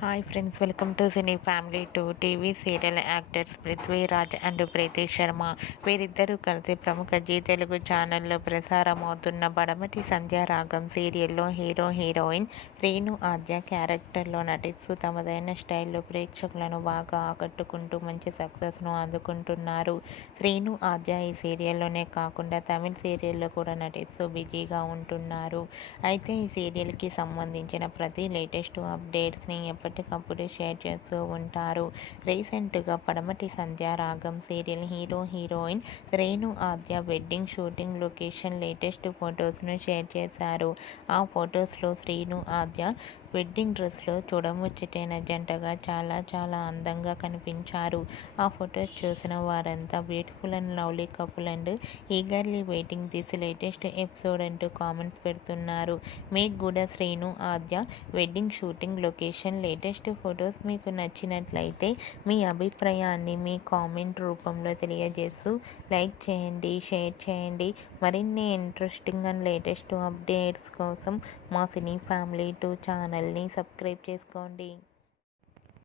Hi friends, welcome to cine family two. TV serial actors Prithviraj and Preethi Sharma వీరిద్దరూ కలిసి ప్రముఖ G Telugu ఛానల్లో ప్రసారమవుతున్న పడమటి సంధ్యారాగం సీరియల్లో హీరోయిన్ శ్రీను ఆద్య క్యారెక్టర్లో నటిస్తూ తమదైన స్టైల్లో ప్రేక్షకులను బాగా ఆకట్టుకుంటూ మంచి సక్సెస్ను అందుకుంటున్నారు. శ్రీను ఆద్య ఈ సీరియల్లోనే కాకుండా తమిళ సీరియల్లో కూడా నటిస్తూ బిజీగా ఉంటున్నారు. అయితే ఈ సీరియల్కి సంబంధించిన ప్రతి లేటెస్ట్ అప్డేట్స్ని ఎప్పటికప్పుడు షేర్ చేస్తూ ఉంటారు. రీసెంట్గా Padamati Sandhyaragam serial heroine Sreenu Aadya wedding shooting location latest ఫొటోస్ను షేర్ చేశారు. ఆ ఫొటోస్లో శ్రీను ఆద్య వెడ్డింగ్ డ్రెస్లో చూడముచ్చటైన జంటగా చాలా అందంగా కనిపించారు. ఆ ఫొటోస్ చూసిన వారంతా beautiful and lovely couple and eagerly waiting this latest episode అంటూ కామెంట్స్ పెడుతున్నారు. మీకు కూడా Sreenu Aadya wedding shooting location latest photos మీకు నచ్చినట్లయితే మీ అభిప్రాయాన్ని మీ కామెంట్ రూపంలో తెలియజేస్తూ లైక్ చేయండి, షేర్ చేయండి. మరిన్ని ఇంట్రెస్టింగ్ అండ్ లేటెస్ట్ అప్డేట్స్ కోసం మా సినీ ఫ్యామిలీ 2 ఛానల్ని సబ్స్క్రైబ్ చేసుకోండి.